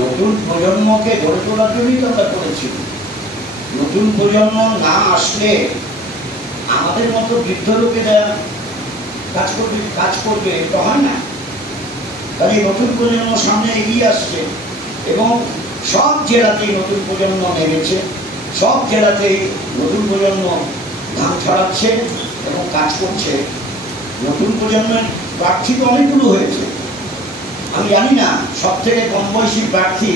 নতুন প্রজন্মকে গড়ে তোলার জন্যই তো আমরা করেছি। নতুন প্রজন্ম না আসলে আমাদের মতো বৃদ্ধ লোকেরা কাজ করবে তো হয় না। তাই নতুন প্রজন্ম সামনে এগিয়ে আসছে এবং সব জেলাতেই নতুন প্রজন্ম নেমেছে, সব জেলাতেই নতুন প্রজন্ম ধান ছড়াচ্ছে এবং কাজ করছে। নতুন প্রজন্মের প্রার্থী তো অনেকগুলো হয়েছে। আমি জানি না সব থেকে কম বয়সী প্রার্থী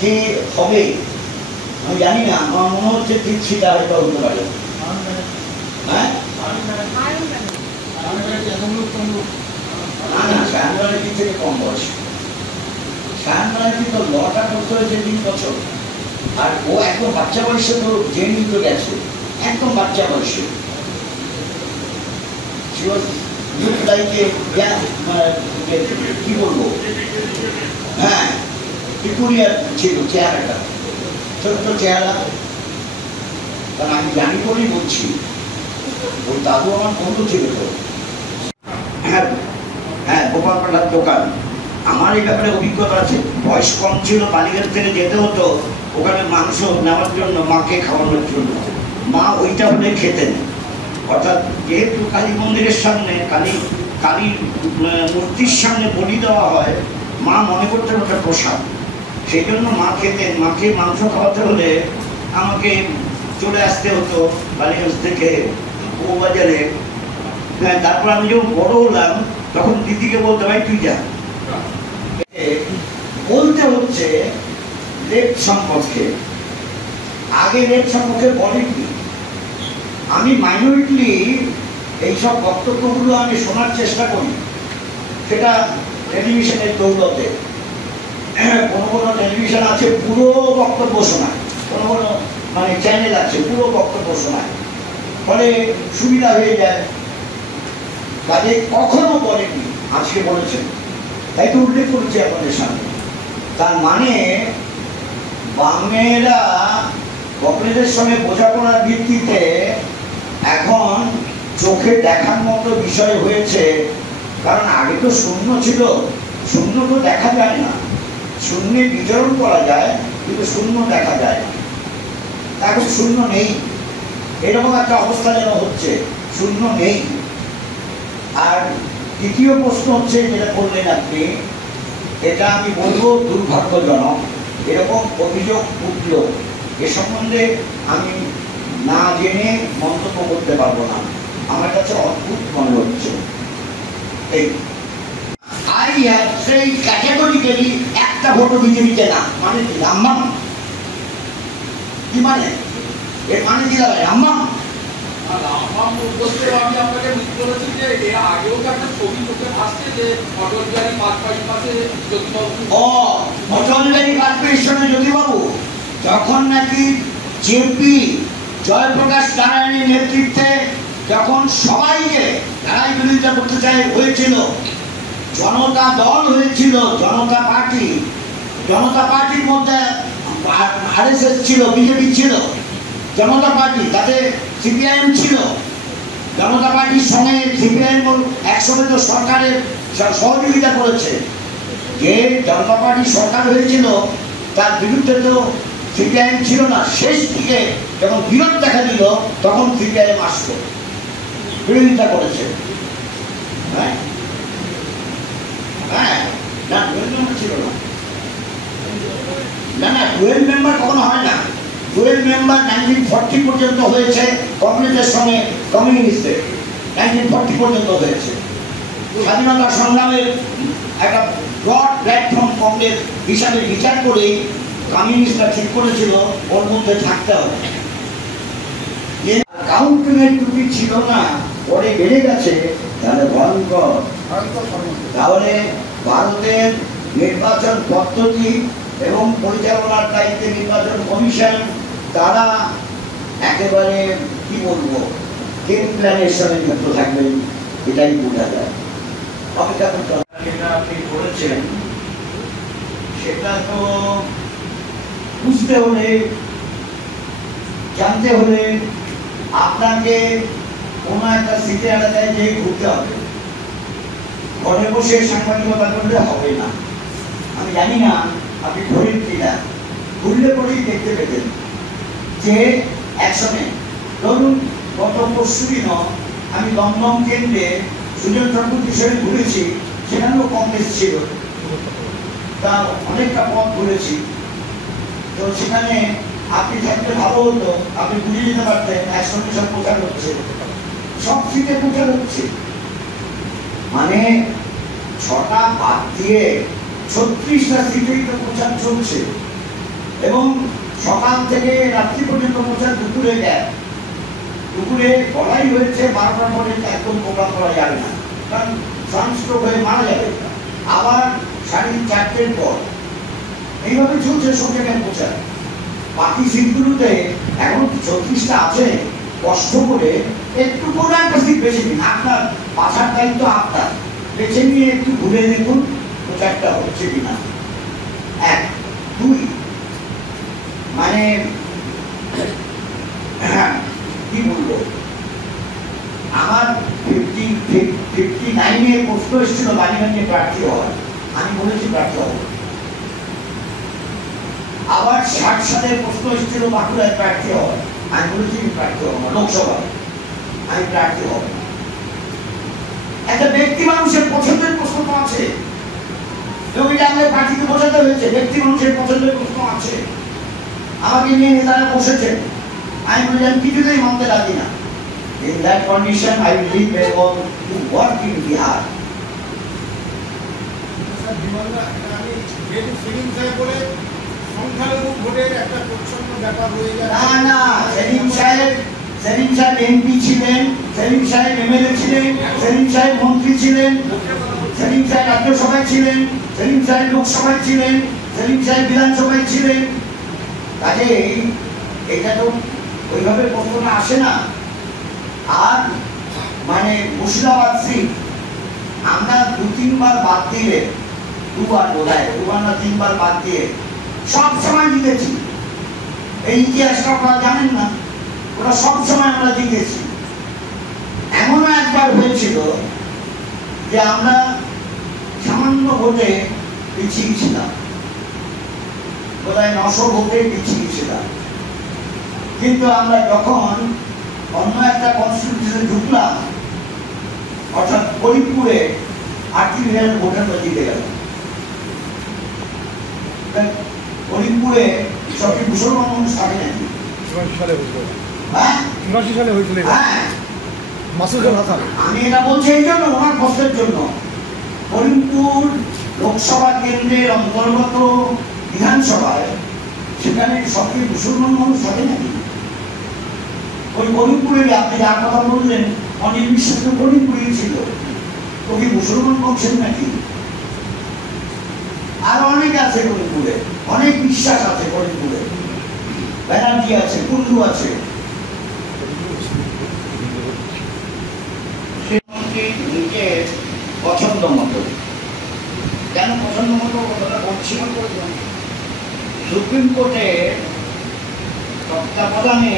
কে হবে, আমি জানি না। আমার মনে হচ্ছে দীক্ষিতা হয়তো হতে পারে। হ্যাঁ, না না, সায়ন ব্যানার্জি থেকে কম বয়স। সায়ন ব্যানার্জি তো লটা করতে হয়েছে 3 বছর, আর ও একদম বাচ্চা বয়সে তো জেনে তো গেছে, একদম বাচ্চা বয়সে। কি বলবো, হ্যাঁ, পিকুলিয়ার ছিল চেহারাটা, ছোট্ট চেহারা। কারণ আমি জানি বলেই বলছি, ওই দাদু আমার বন্ধু ছিল তো। হ্যাঁ হ্যাঁ, গোপালপাড়ার দোকান। আমার এই ব্যাপারে অভিজ্ঞতা আছে। বয়স কম ছিল, বালিগঞ্জ থেকে যেতে হতো ওখানে মাংস নেওয়ার জন্য, মাকে খাওয়ানোর জন্য। মা ওইটা হলে খেতেন। অর্থাৎ যেহেতু কালী মন্দিরের সামনে কালীর মূর্তির সামনে বলি দেওয়া হয়, মা মনে করতেন ওটা প্রসাদ, সেই জন্য মা খেতেন। মাকে মাংস খাওয়াতে হলে আমাকে চলে আসতে হতো বালিগঞ্জ থেকে বউবাজারে। হ্যাঁ, তারপর আমি যখন বড় হলাম তখন দিদিকে বলতে ভাই তুই যা। বলতে হচ্ছে লেপ সম্পর্কে। আগে লেপ সম্পর্কে বলেননি। আমি মাইনরিটি এইসব বক্তব্যগুলো আমি শোনার চেষ্টা করি, সেটা টেলিভিশনের দৌলতে। কোনো কোনো টেলিভিশন আছে পুরো বক্তব্য শোনায়, কোনো কোনো মানে চ্যানেল আছে পুরো বক্তব্য শোনায়, ফলে সুবিধা হয়ে যায়। কাজে কখনো বলেনি, আজকে বলেছেন, তাই তো উল্লেখ করেছি আপনাদের সামনে। তার মানে বামেরা কংগ্রেসের সঙ্গে বোঝাপড়ার ভিত্তিতে এখন চোখে দেখার মতো বিষয় হয়েছে। কারণ আগে তো শূন্য ছিল, শূন্য তো দেখা যায় না। শূন্যে বিচরণ করা যায় কিন্তু শূন্য দেখা যায় না। এখন শূন্য নেই, এরকম একটা অবস্থা যেন হচ্ছে, শূন্য নেই। আর দ্বিতীয় প্রশ্ন হচ্ছে যেটা করলেন আপনি, এটা আমি বলবো দুর্ভাগ্যজনক। এরকম অভিযোগ উঠল, এ সম্বন্ধে আমি না জেনে মন্তব্য করতে পারবো না। আমার কাছে অদ্ভুত মনে হচ্ছে। সেই ক্যাটাগরিক্যালি একটা ভোটও বিজেপিতে না, মানে কি রামবাম? কি মানে এর মানে কি দাঁড়ায়? রামবাম আমি আপনাকে বলেছি যে এর আগেও একটা ছবি চোখে আসছে যে অটল বিহারী বাজপেয়ীর পাশে জ্যোতিবাবু। অটল বিহারী বাজপেয়ীর সঙ্গে জ্যোতিবাবু যখন নাকি জেপি জয়প্রকাশ নারায়ণের নেতৃত্বে যখন সবাইকে তারাই বিরোধিতা করতে হয়েছিল, জনতা দল হয়েছিল, জনতা পার্টির মধ্যে আরএসএস ছিল, বিজেপি ছিল, জনতা পার্টি, তাতে সিপিআইএম ছিল। জনতা পার্টির সঙ্গে সিপিআইএম একসঙ্গে তো সরকারের সহযোগিতা করেছে। যে জনতা পার্টির সরকার হয়েছিল তার বিরুদ্ধে তো সিপিআইএম ছিল না। শেষ দিকে যখন বিরোধ দেখা দিল তখন সিপিআইএম আসলো, বিরোধিতা করেছে। হ্যাঁ হ্যাঁ, না 12 মেম্বার ছিল না, না না 12 মেম্বার কখনো হয় না। 12 মেম্বার 1940 পর্যন্ত হয়েছে কংগ্রেসের সঙ্গে কমিউনিস্টের, 1940 পর্যন্ত হয়েছে। স্বাধীনতা সংগ্রামের একটা ব্রড প্ল্যাটফর্ম কংগ্রেস হিসাবে বিচার করেই কমিউনিস্টরা ঠিক করেছিল ওর মধ্যে থাকতে হবে। কাউন্টিংয়ের ত্রুটি ছিল না, পরে বেড়ে গেছে, তাহলে ভয়ঙ্কর। তাহলে ভারতের নির্বাচন পদ্ধতি এবং পরিচালনার দায়িত্বে নির্বাচন কমিশন, তারা একেবারে কি বলবো গেম প্ল্যানের সঙ্গে যুক্ত থাকবেন, এটাই বোঝা যায়। অপেক্ষা করতে যেটা আপনি করেছেন সেটা তো বুঝতে হলে, জানতে হলে আপনাকে কোনো একটা সিটে এলাকায় গিয়ে ঘুরতে হবে। ঘরে বসে সাংবাদিকতা করলে হবে না। আমি জানি না আপনি ঘুরেন কিনা, ঘুরলে পরেই দেখতে পেতেন যে একসময় ধরুন গত পরশু দিনও আমি দমদম কেন্দ্রে সুজন চক্র হিসেবে ঘুরেছি, সেখানেও কংগ্রেস ছিল, তা অনেকটা পথ ঘুরেছি। তো সেখানে আপনি থাকলে ভালো হতো, আপনি বুঝে যেতে পারতেন একসঙ্গে সব প্রচার হচ্ছে, সব সিটে প্রচার হচ্ছে, মানে 6টা বাদ দিয়ে 36টা সিটেই তো প্রচার চলছে, এবং সকাল থেকে রাত্রি পর্যন্ত প্রচার দুপুরে দেয়। দুপুরে বলাই হয়েছে 12টার পরে একদম প্রোগ্রাম করা যাবে না, কারণ সানস্ট্রোক হয়ে মারা যাবে। আবার 4:30 পর এইভাবে চলছে সব জায়গায় প্রচার। বাকি সিটগুলোতে এখন 36টা আছে, কষ্ট করে একটু কোনো একটা সিট বেছে নিন, আপনার বাছার দায়িত্ব আপনার, বেছে নিয়ে একটু ঘুরে দেখুন প্রচারটা হচ্ছে কিনা। 1, 2 মানে কি বলবো, আমার 59-এ প্রশ্ন এসেছিল বাণীগঞ্জে প্রার্থী হওয়ার, আমি বলেছি প্রার্থী হব। আবার 60 সালে প্রশ্ন এসেছিল বাঁকুড়ায় প্রার্থী হওয়ার, আমি বলেছি প্রার্থী হব না, লোকসভায় আমি প্রার্থী হব। একটা ব্যক্তি মানুষের পছন্দের প্রশ্ন তো আছে, এবং এটা আমাদের পার্টিকে বোঝাতে হয়েছে, ব্যক্তি মানুষের পছন্দের প্রশ্ন আছে। আমাকে নিয়ে নেতারা বসেছেন, আমি বলি আমি কিছুতেই মানতে রাজি না। In that condition, I will leave Bengal to work in Bihar. না না, সেলিম সাহেব এমপি ছিলেন, সেলিম সাহেব এমএলএ ছিলেন, সেলিম সাহেব মন্ত্রী ছিলেন, সেলিম সাহেব রাজ্যসভায় ছিলেন, সেলিম সাহেব লোকসভায় ছিলেন, সেলিম সাহেব বিধানসভায় ছিলেন। কাজেই এটা তো ওইভাবে প্রশ্নটা আসে না। আর মানে মুর্শিদাবাদ সিট আমরা 2-3 বার বাদ দিয়ে, 2 বার বোধহয়, 2 বার না 3 বার বাদ দিয়ে সব সময় জিতেছি। এই ইতিহাসটা আপনারা জানেন না, ওরা সব সময় আমরা জিতেছি। এমনও একবার হয়েছিল যে আমরা সামান্য ভোটে পিছিয়ে ছিলাম, বোধহয় 900 ভোটে পিছিয়ে ছিলাম, কিন্তু আমরা যখন অন্য একটা কনস্টিটিউশনে ঢুকলাম, অর্থাৎ ফরিদপুরে 38,000 ভোটে আমরা জিতে গেলাম। ফরিদপুরে সবটি মুসলমান মানুষ থাকে নাকি? 83 সালে হয়েছিল। হ্যাঁ 83 সালে হয়েছিল। হ্যাঁ, মাসুদুল হাসান। আমি এটা বলছি এই জন্য, ওনার প্রশ্নের জন্য। ফরিদপুর লোকসভা কেন্দ্রের অন্তর্গত বিধানসভায় সেখানে সবটি মুসলমান মানুষ থাকে নাকি? ওই ফরিদপুরের আপনি যার কথা বললেন অনিল বিশ্বাস তো ফরিদপুরেই ছিল, তো কি মুসলমান বলছেন নাকি? আর অনেকে আছে ফরিদপুরে, অনেক বিশ্বাস আছে ফরিদপুরে, ব্যানার্জি আছে, কুন্ডু আছে। নিজের পছন্দ মতো, কেন পছন্দ মতো কথাটা বলছি, সুপ্রিম কোর্টের তত্ত্বাবধানে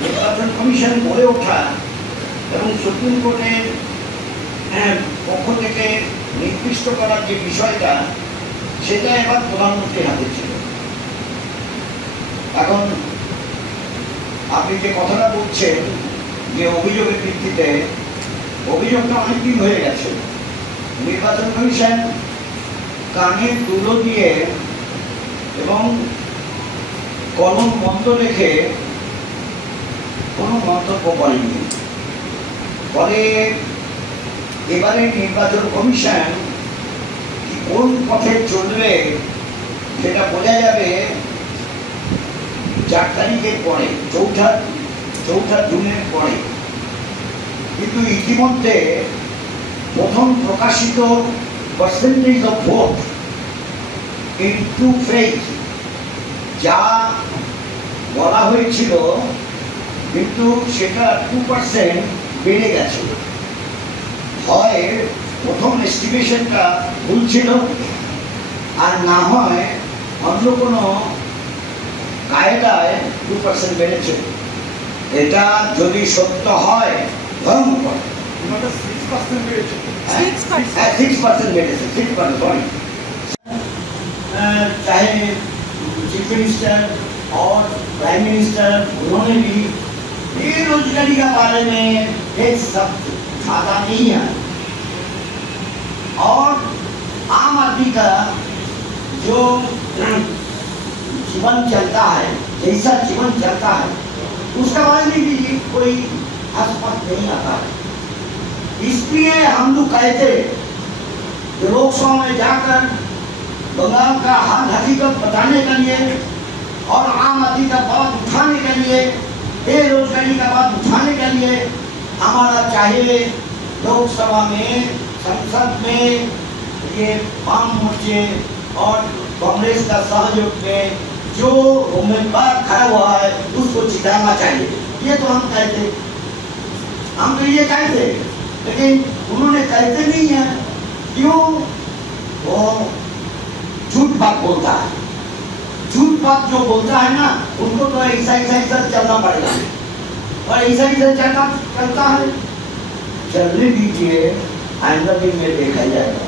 নির্বাচন কমিশন গড়ে ওঠা এবং সুপ্রিম কোর্টের পক্ষ থেকে নির্দিষ্ট করার যে বিষয়টা, সেটা এবার প্রধানমন্ত্রীর হাতে ছিল। এখন আপনি যে কথাটা বলছেন যে অভিযোগের ভিত্তিতে, অভিযোগটা অনেকদিন হয়ে গেছে। নির্বাচন কমিশন কানে তুলো দিয়ে এবং কলম বন্ধ রেখে কোনো মন্তব্য করেনি। ফলে এবারে নির্বাচন কমিশন কোন পথে চলবে সেটা বোঝা যাবে 4 তারিখের পরে, 4 জুনের পরে। কিন্তু ইতিমধ্যে প্রথম প্রকাশিত percentage of vote in two phase যা বলা হয়েছিল, কিন্তু সেটা 2% বেড়ে গেছে। হয় প্রথম এস্টিমেশনটা ভুল ছিল, আর না হয় অন্য কোনো কায়দায় 2% বেড়েছে। এটা যদি সত্য হয় ভয়ঙ্কর। 6% বেড়েছে। 6% বেড়েছে, 6%, সরি। चाहे चीफ मिनिस्टर और प्राइम मिनिस्टर, उन्होंने भी बेरोजगारी के बारे में एक शब्द उठाता नहीं है। और आम आदमी का जो जीवन चलता है, जैसा जीवन चलता है, उसके बारे में भी कोई आसपास नहीं आता है। इसलिए हम लोग कहते कि लोकसभा में जाकर बंगाल का हाल हकीकत बताने के लिए और आम आदमी का बात उठाने के लिए, बेरोजगारी का बात उठाने के लिए हमारा चाहे लोकसभा में, संसद में ये वाम मोर्चे और कांग्रेस का सहयोग में जो उम्मीदवार खड़ा हुआ है उसको जिताना चाहिए। ये तो हम कहते, हम तो ये कहते, लेकिन उन्होंने कहते नहीं है। क्यों? वो झूठ बात बोलता है। झूठ बात जो बोलता है ना, उनको तो ऐसा चलना पड़ेगा और ऐसा चलता है। चलने दीजिए, आइंदा दिन में देखा जाएगा।